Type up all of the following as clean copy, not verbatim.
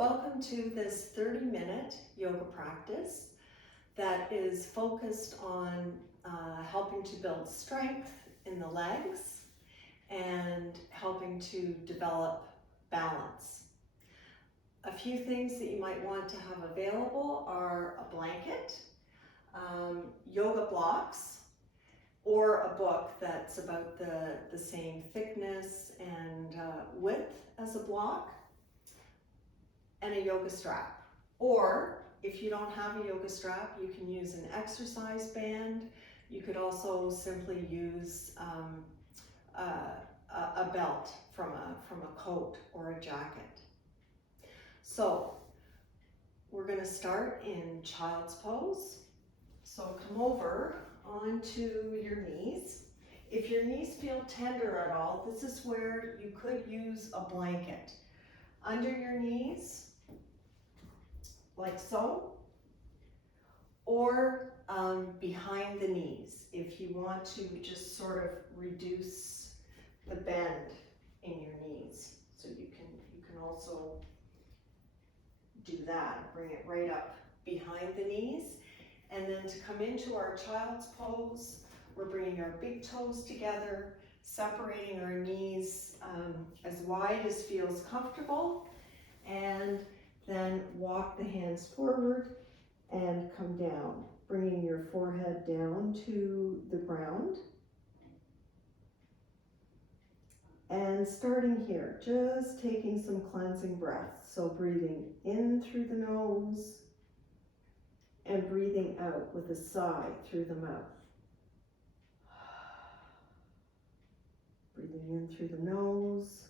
Welcome to this 30-minute yoga practice that is focused on helping to build strength in the legs and helping to develop balance. A few things that you might want to have available are a blanket, yoga blocks, or a book that's about the same thickness and width as a block, and a yoga strap. Or if you don't have a yoga strap, you can use an exercise band. You could also simply use a belt from a coat or a jacket. So we're going to start in child's pose. So come over onto your knees. If your knees feel tender at all, this is where you could use a blanket under your knees, like so, or behind the knees if you want to just sort of reduce the bend in your knees. So you can also do that. Bring it right up behind the knees. And then to come into our child's pose, we're bringing our big toes together, separating our knees as wide as feels comfortable, and then walk the hands forward and come down, bringing your forehead down to the ground. And starting here, just taking some cleansing breaths. So breathing in through the nose and breathing out with a sigh through the mouth. Breathing in through the nose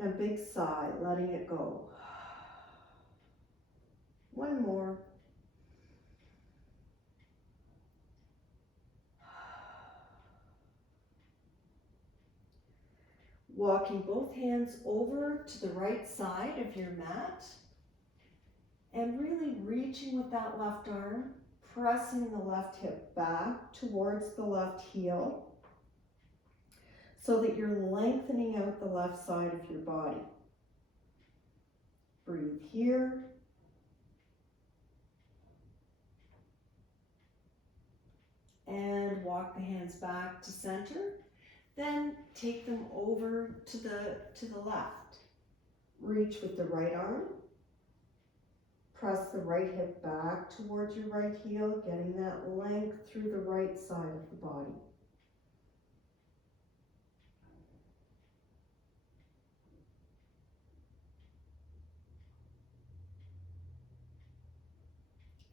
and big sigh, letting it go. One more. Walking both hands over to the right side of your mat and really reaching with that left arm, pressing the left hip back towards the left heel so that you're lengthening out the left side of your body. Breathe here. And walk the hands back to center. Then take them over to the left. Reach with the right arm. Press the right hip back towards your right heel, getting that length through the right side of the body.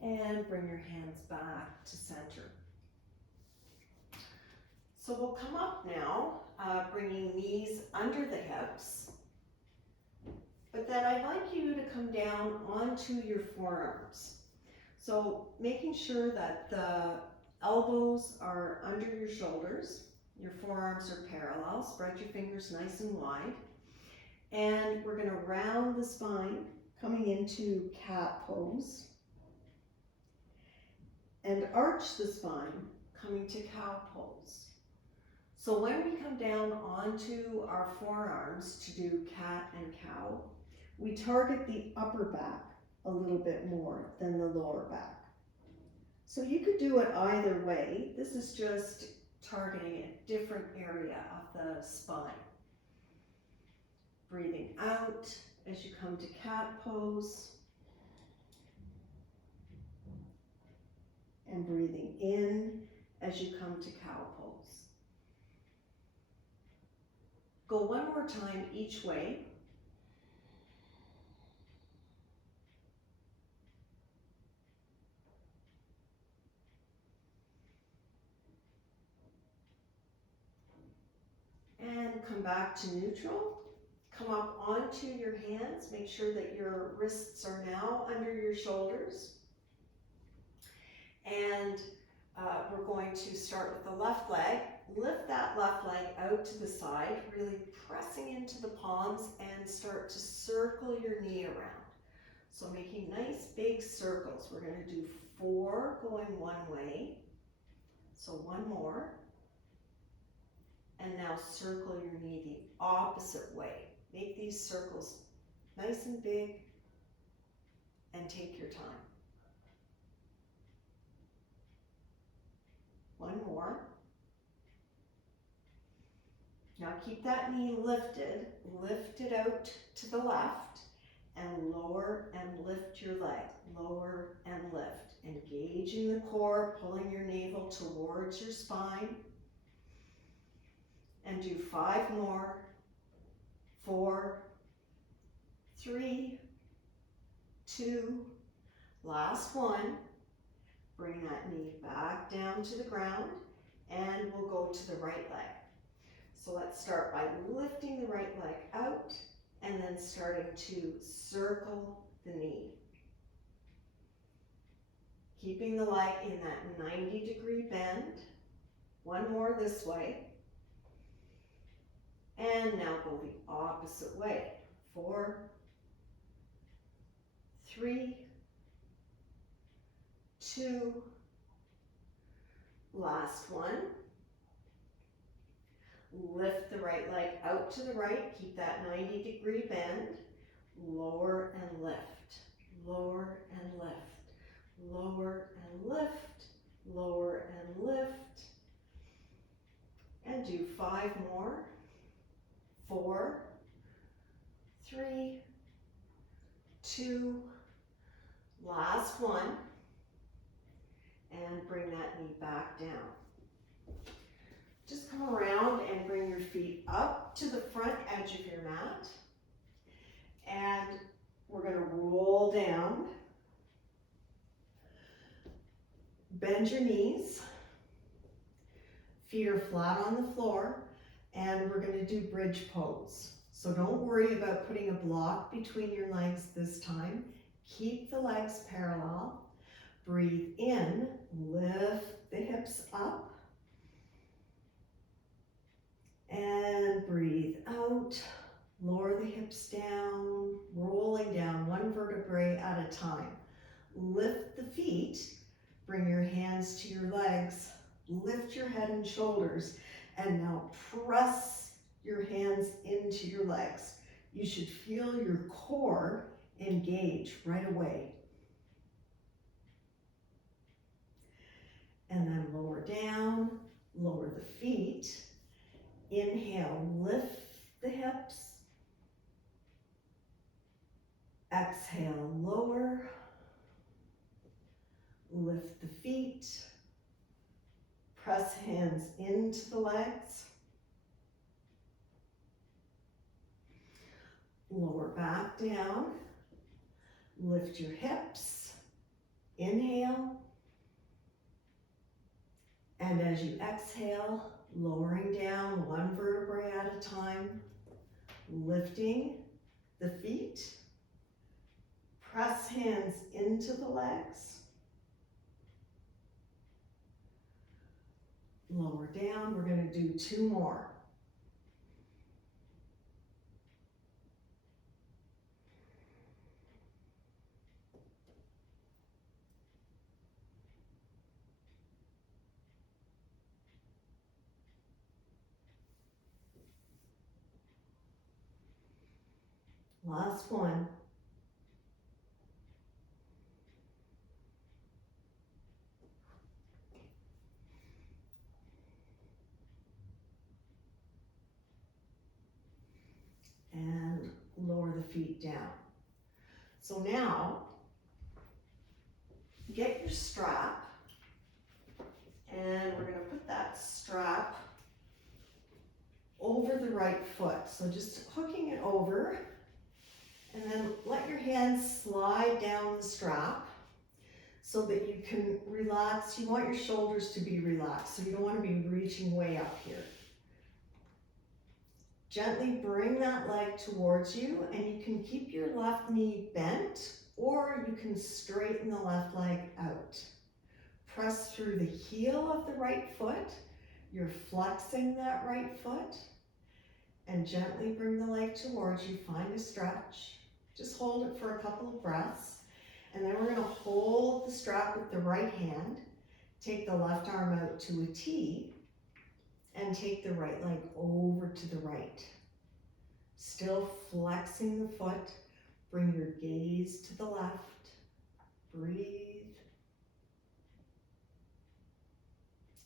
And bring your hands back to center. So we'll come up now, bringing knees under the hips. But then I'd like you to come down onto your forearms. So making sure that the elbows are under your shoulders, your forearms are parallel, spread your fingers nice and wide. And we're going to round the spine, coming into cat pose. And arch the spine, coming to cow pose. So when we come down onto our forearms to do cat and cow, we target the upper back a little bit more than the lower back. So you could do it either way. This is just targeting a different area of the spine. Breathing out as you come to cat pose. And breathing in as you come to cow pose. Go one more time each way. And come back to neutral. Come up onto your hands. Make sure that your wrists are now under your shoulders. And we're going to start with the left leg. Lift that left leg out to the side, really pressing into the palms, and start to circle your knee around. So making nice big circles. We're going to do 4 going one way. So one more. And now circle your knee the opposite way. Make these circles nice and big, and take your time. One more. Now keep that knee lifted, lift it out to the left, and lower and lift your leg, lower and lift. Engaging the core, pulling your navel towards your spine. And do 5 more, 4, 3, 2, last one. Bring that knee back down to the ground, and we'll go to the right leg. So let's start by lifting the right leg out, and then starting to circle the knee. Keeping the leg in that 90-degree bend. One more this way. And now go the opposite way. 4, 3, 2, last one. Lift the right leg out to the right, keep that 90-degree bend, lower and lift, lower and lift, lower and lift, lower and lift, and do 5 more, 4, 3, 2, last one, and bring that knee back down. Just come around and bring your feet up to the front edge of your mat. And we're going to roll down. Bend your knees. Feet are flat on the floor. And we're going to do bridge pose. So don't worry about putting a block between your legs this time. Keep the legs parallel. Breathe in, lift the hips up. And breathe out, lower the hips down, rolling down one vertebrae at a time. Lift the feet, bring your hands to your legs, lift your head and shoulders, and now press your hands into your legs. You should feel your core engage right away. And then lower down, lower the feet. Inhale, lift the hips. Exhale, lower. Lift the feet. Press hands into the legs. Lower back down. Lift your hips. Inhale. And as you exhale, lowering down one vertebrae at a time, lifting the feet, press hands into the legs, lower down. We're going to do 2 more. Last one. And lower the feet down. So now, get your strap, and we're going to put that strap over the right foot. So just hooking it over, and then let your hands slide down the strap so that you can relax. You want your shoulders to be relaxed, so you don't want to be reaching way up here. Gently bring that leg towards you, and you can keep your left knee bent, or you can straighten the left leg out. Press through the heel of the right foot. You're flexing that right foot, and gently bring the leg towards you. Find a stretch. Just hold it for a couple of breaths, and then we're going to hold the strap with the right hand, take the left arm out to a T, and take the right leg over to the right. Still flexing the foot, Bring your gaze to the left. Breathe.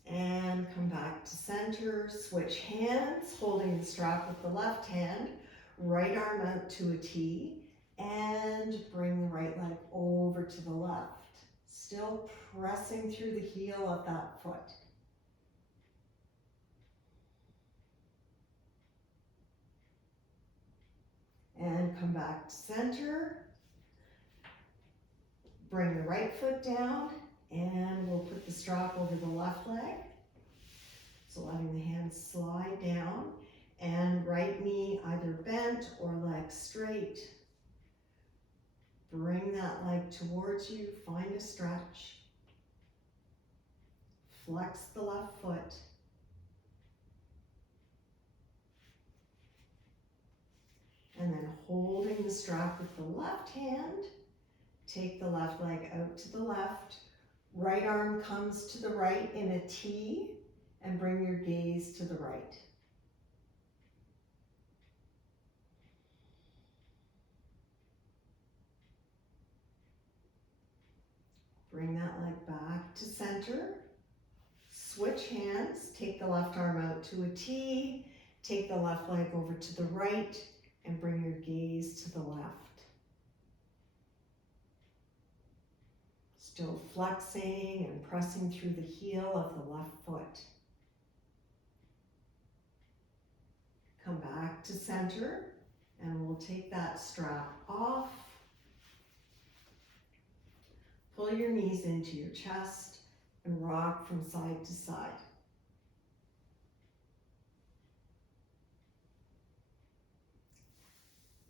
And come back to center. Switch hands, holding the strap with the left hand. Right arm out to a T. And bring the right leg over to the left. Still pressing through the heel of that foot. And come back to center. Bring the right foot down, and we'll put the strap over the left leg. So letting the hands slide down, and right knee either bent or leg straight. Bring that leg towards you, find a stretch. Flex the left foot. And then holding the strap with the left hand, take the left leg out to the left. Right arm comes to the right in a T, and bring your gaze to the right. Bring that leg back to center. Switch hands, take the left arm out to a T, take the left leg over to the right, and bring your gaze to the left. Still flexing and pressing through the heel of the left foot. Come back to center, and we'll take that strap off. Pull your knees into your chest and rock from side to side.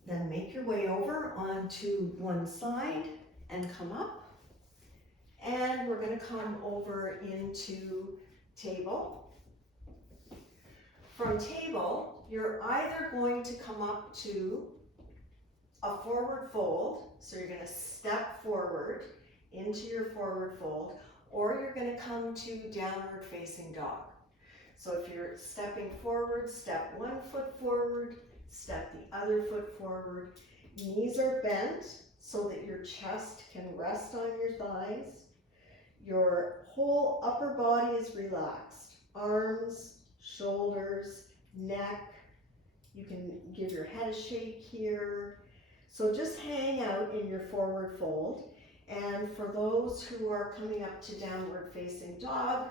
Then make your way over onto one side and come up. And we're going to come over into table. From table, you're either going to come up to a forward fold, so you're going to step forward into your forward fold, or you're going to come to downward facing dog. So if you're stepping forward, step one foot forward, step the other foot forward. Knees are bent so that your chest can rest on your thighs. Your whole upper body is relaxed. Arms, shoulders, neck. You can give your head a shake here. So just hang out in your forward fold. And for those who are coming up to downward facing dog,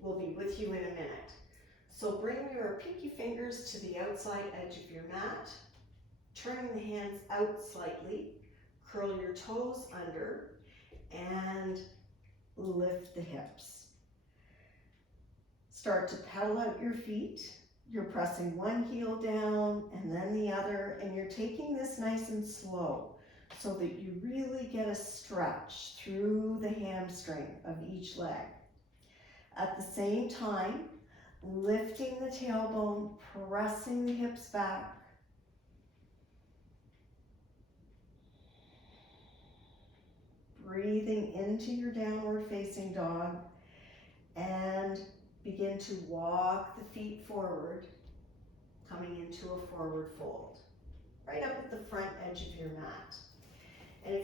we'll be with you in a minute. So bring your pinky fingers to the outside edge of your mat, turning the hands out slightly, curl your toes under, and lift the hips. Start to pedal out your feet. You're pressing one heel down and then the other, and you're taking this nice and slow so that you really get a stretch through the hamstring of each leg. At the same time, lifting the tailbone, pressing the hips back. Breathing into your downward facing dog, and begin to walk the feet forward, coming into a forward fold, right up at the front edge of your mat. And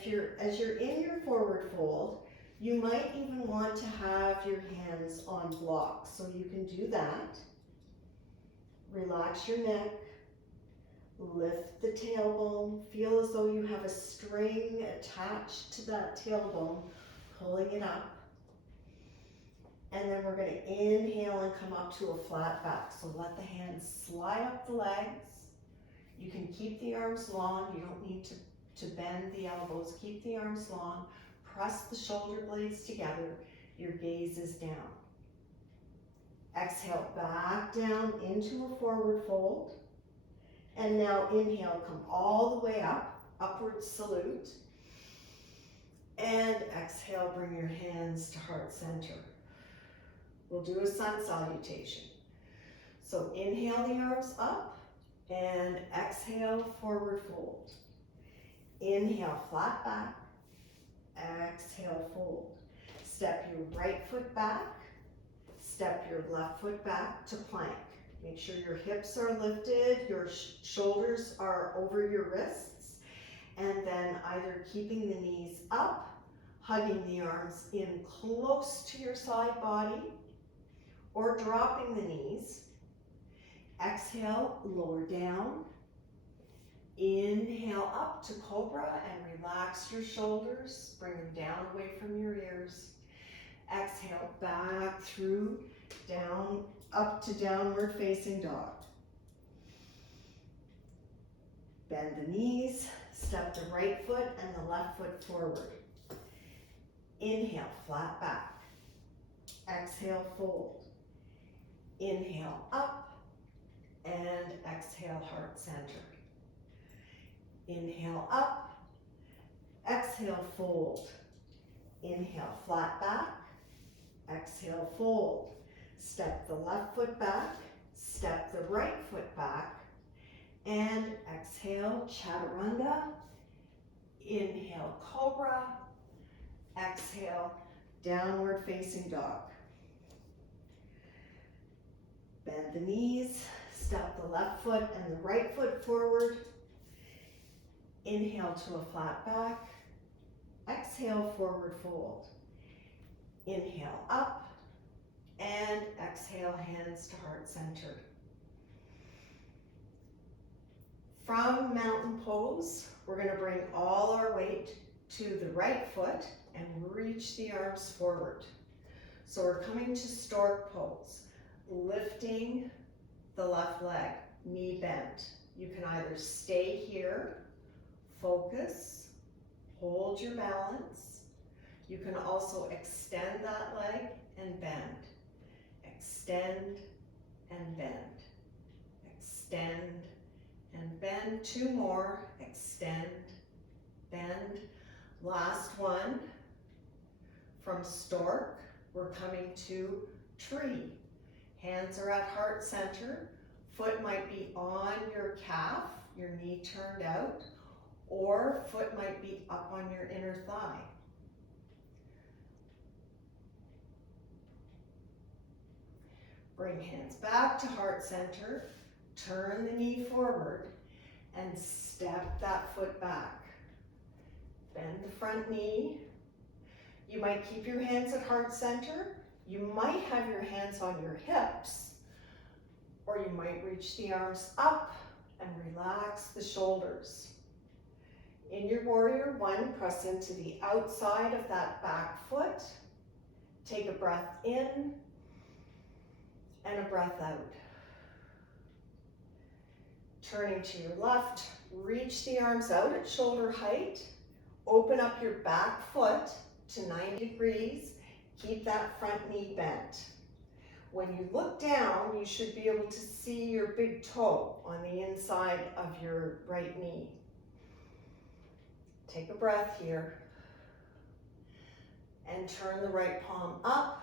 as you're in your forward fold, you might even want to have your hands on blocks, so you can do that. Relax your neck, lift the tailbone, feel as though you have a string attached to that tailbone, pulling it up. And then we're going to inhale and come up to a flat back. So let the hands slide up the legs. You can keep the arms long. You don't need to bend the elbows. Keep the arms long. Press the shoulder blades together. Your gaze is down. Exhale back down into a forward fold. And now inhale, come all the way up, upward salute. And exhale, bring your hands to heart center. We'll do a sun salutation. So inhale the arms up and exhale, forward fold. Inhale, flat back. Exhale, fold. Step your right foot back. Step your left foot back to plank. Make sure your hips are lifted, your shoulders are over your wrists. And then either keeping the knees up, hugging the arms in close to your side body, or dropping the knees. Exhale, lower down. Inhale up to cobra and relax your shoulders. Bring them down away from your ears. Exhale, back through, down, up to downward facing dog. Bend the knees, step the right foot and the left foot forward. Inhale, flat back. Exhale, fold. Inhale, up, and exhale, heart center. Inhale, up, exhale, fold. Inhale, flat back. Exhale, fold. Step the left foot back, step the right foot back, and exhale, chaturanga. Inhale, cobra. Exhale, downward facing dog. Bend the knees, step the left foot and the right foot forward. Inhale to a flat back. Exhale, forward fold. Inhale, up, and exhale, hands to heart center. From mountain pose, we're going to bring all our weight to the right foot and reach the arms forward. So we're coming to stork pose, lifting the left leg, knee bent. You can either stay here, focus, hold your balance. You can also extend that leg and bend. Extend and bend. Extend and bend. Two more. Extend, bend. Last one. From stork, we're coming to tree. Hands are at heart center. Foot might be on your calf, your knee turned out, or foot might be up on your inner thigh. Bring hands back to heart center, turn the knee forward, and step that foot back. Bend the front knee. You might keep your hands at heart center. You might have your hands on your hips, or you might reach the arms up and relax the shoulders. In your warrior one, press into the outside of that back foot. Take a breath in and a breath out. Turning to your left, reach the arms out at shoulder height. Open up your back foot to 90 degrees. Keep that front knee bent. When you look down, you should be able to see your big toe on the inside of your right knee. Take a breath here. And turn the right palm up.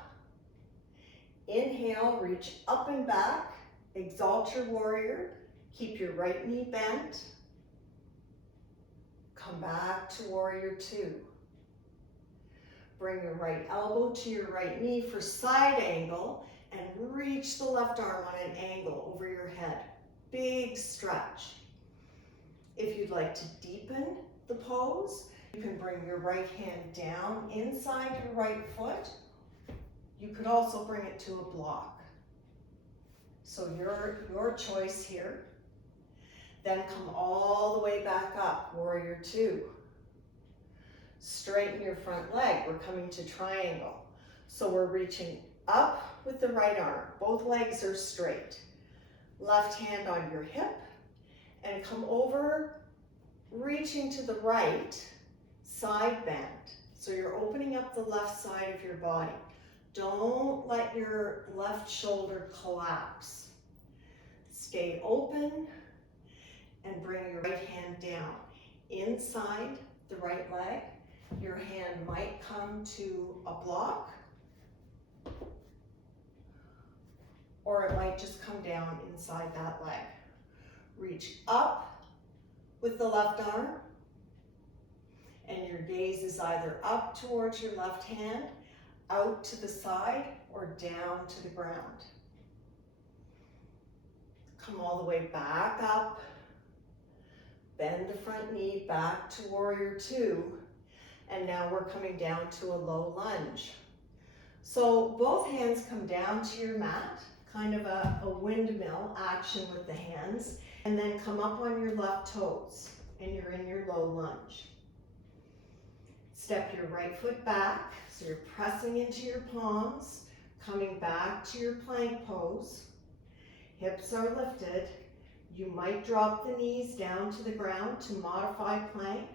Inhale, reach up and back. Exalt your warrior. Keep your right knee bent. Come back to warrior two. Bring your right elbow to your right knee for side angle and reach the left arm on an angle over your head. Big stretch. If you'd like to deepen the pose, you can bring your right hand down inside your right foot. You could also bring it to a block. So your choice here. Then come all the way back up, warrior two. Straighten your front leg. We're coming to triangle. So we're reaching up with the right arm. Both legs are straight. Left hand on your hip and come over, reaching to the right, side bend. So you're opening up the left side of your body. Don't let your left shoulder collapse. Stay open and bring your right hand down inside the right leg. Your hand might come to a block, or it might just come down inside that leg. Reach up with the left arm, and your gaze is either up towards your left hand, out to the side, or down to the ground. Come all the way back up, Bend the front knee back to warrior two. And now we're coming down to a low lunge. So both hands come down to your mat, kind of a windmill action with the hands, and then come up on your left toes, and you're in your low lunge. Step your right foot back, so you're pressing into your palms, coming back to your plank pose. Hips are lifted. You might drop the knees down to the ground to modify plank,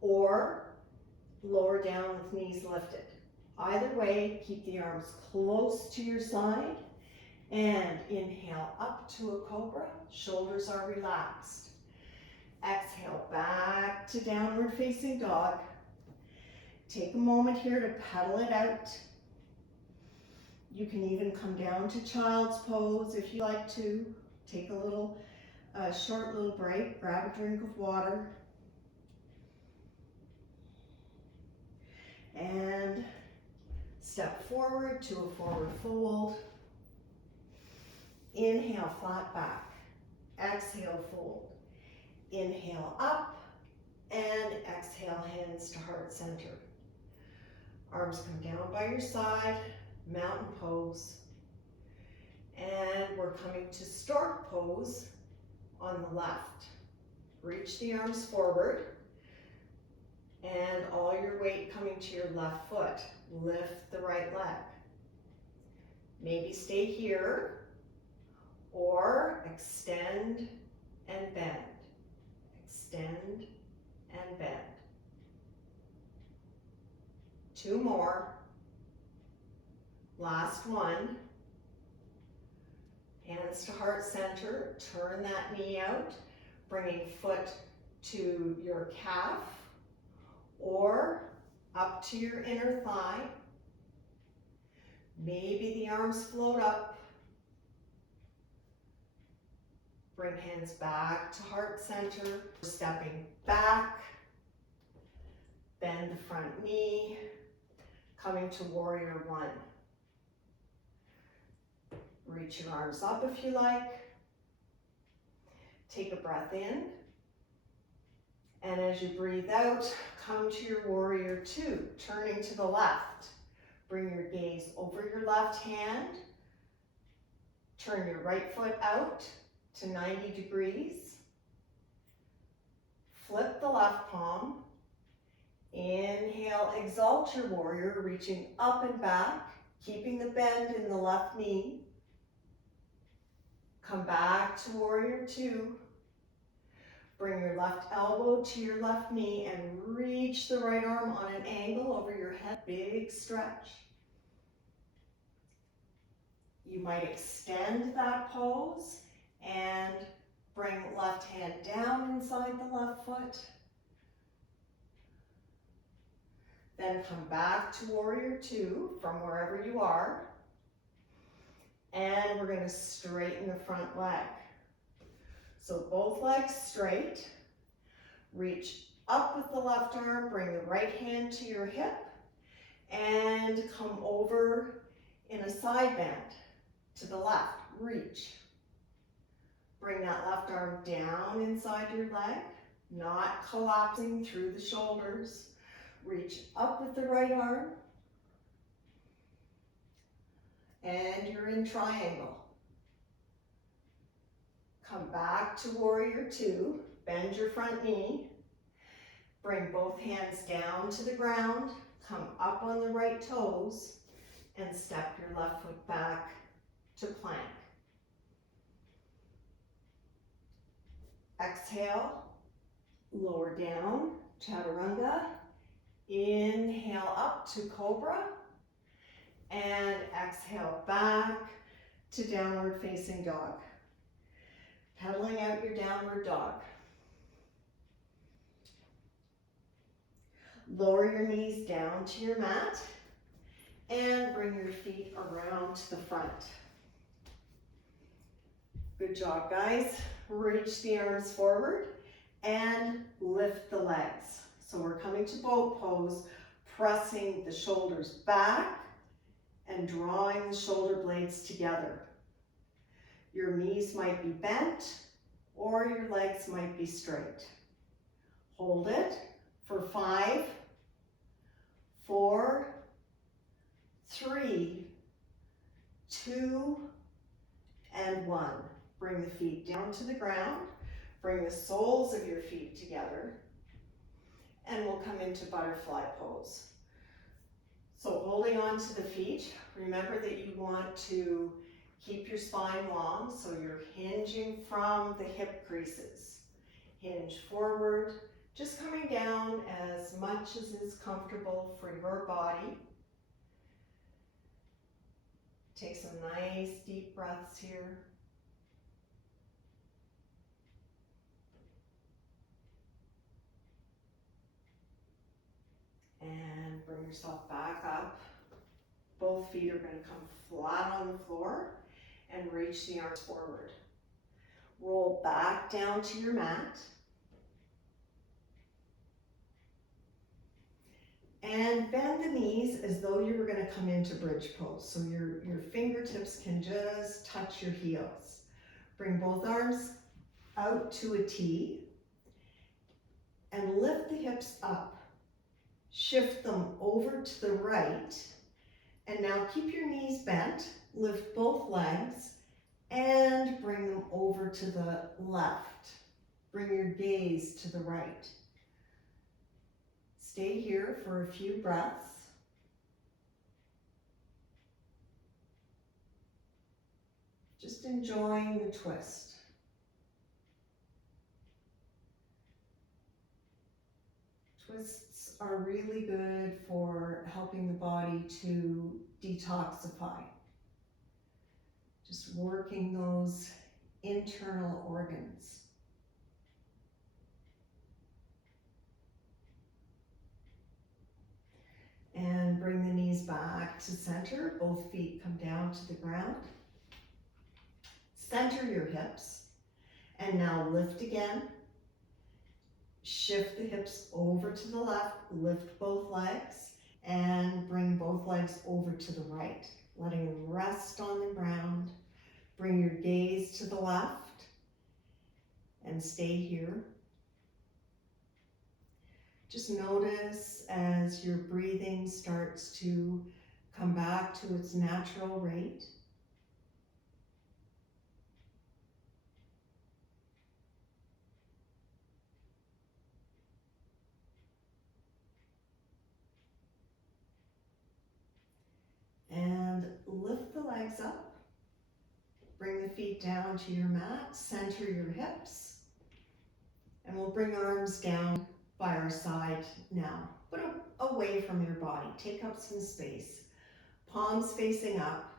or lower down with knees lifted. Either way, keep the arms close to your side, and inhale up to a cobra. Shoulders are relaxed. Exhale back to downward facing dog. Take a moment here to pedal it out. You can even come down to child's pose if you like to. Take a little, short little break, grab a drink of water. And step forward to a forward fold. Inhale, flat back. Exhale, fold. Inhale, up. And exhale, hands to heart center. Arms come down by your side, mountain pose. And we're coming to stork pose on the left. Reach the arms forward. And all your weight coming to your left foot. Lift the right leg. Maybe stay here, or extend and bend. Extend and bend. 2 more. Last one. Hands to heart center. Turn that knee out, bringing foot to your calf or up to your inner thigh. Maybe the arms float up. Bring hands back to heart center. Stepping back. Bend the front knee. Coming to warrior one. Reach your arms up if you like. Take a breath in. And as you breathe out, come to your warrior two, turning to the left. Bring your gaze over your left hand. Turn your right foot out to 90 degrees. Flip the left palm. Inhale, exalt your warrior, reaching up and back, keeping the bend in the left knee. Come back to warrior two. Bring your left elbow to your left knee and reach the right arm on an angle over your head. Big stretch. You might extend that pose and bring left hand down inside the left foot. Then come back to warrior two from wherever you are. And we're going to straighten the front leg. So both legs straight. Reach up with the left arm, bring the right hand to your hip, and come over in a side bend to the left. Reach. Bring that left arm down inside your leg, not collapsing through the shoulders. Reach up with the right arm, and you're in triangle. Come back to warrior two, bend your front knee, bring both hands down to the ground, come up on the right toes, and step your left foot back to plank. Exhale, lower down, chaturanga. Inhale up to cobra, and exhale back to downward facing dog. Pedaling out your downward dog. Lower your knees down to your mat and bring your feet around to the front. Good job, guys. Reach the arms forward and lift the legs. So we're coming to boat pose, pressing the shoulders back and drawing the shoulder blades together. Your knees might be bent or your legs might be straight. Hold it for 5, 4, 3, 2, and 1. Bring the feet down to the ground. Bring the soles of your feet together. And we'll come into butterfly pose. So holding on to the feet, remember that you want to keep your spine long, so you're hinging from the hip creases. Hinge forward, just coming down as much as is comfortable for your body. Take some nice deep breaths here. And bring yourself back up. Both feet are going to come flat on the floor and reach the arms forward. Roll back down to your mat. And bend the knees as though you were going to come into bridge pose. So your fingertips can just touch your heels. Bring both arms out to a T and lift the hips up. Shift them over to the right. And now keep your knees bent, lift both legs, and bring them over to the left. Bring your gaze to the right. Stay here for a few breaths. Just enjoying the twist. Twists are really good for helping the body to detoxify. Just working those internal organs. And bring the knees back to center. Both feet come down to the ground. Center your hips. And now lift again. Shift the hips over to the left. Lift both legs. And bring both legs over to the right. Letting them rest on the ground. Bring your gaze to the left. And stay here. Just notice as your breathing starts to come back to its natural rate. And lift the legs up. Bring the feet down to your mat. Center your hips. And we'll bring arms down by our side now, but away from your body. Take up some space. Palms facing up.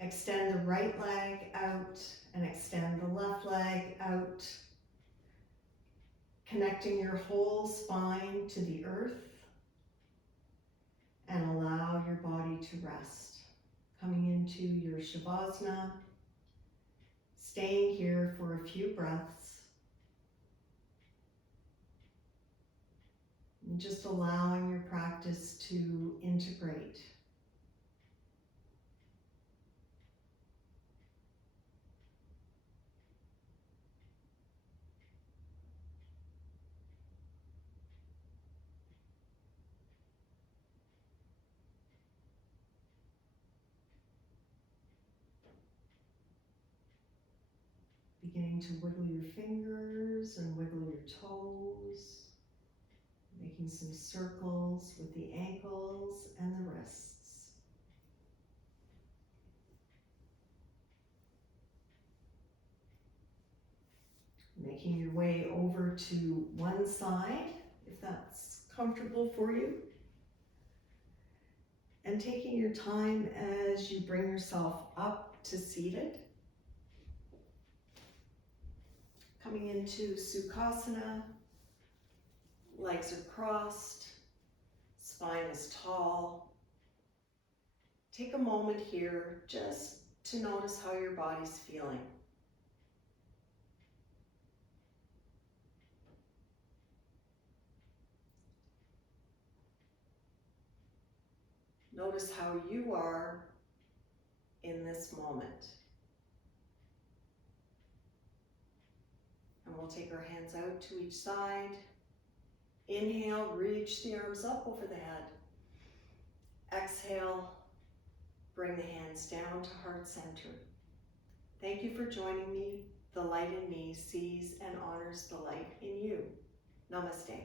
Extend the right leg out and extend the left leg out. Connecting your whole spine to the earth. And allow your body to rest. Coming into your Shavasana. Staying here for a few breaths. And just allowing your practice to integrate. Beginning to wiggle your fingers and wiggle your toes. Making some circles with the ankles and the wrists. Making your way over to one side, if that's comfortable for you. And taking your time as you bring yourself up to seated. Coming into Sukhasana. Legs are crossed, spine is tall. Take a moment here just to notice how your body's feeling. Notice how you are in this moment. And we'll take our hands out to each side. Inhale, reach the arms up over the head. Exhale, bring the hands down to heart center. Thank you for joining me. The light in me sees and honors the light in you. Namaste.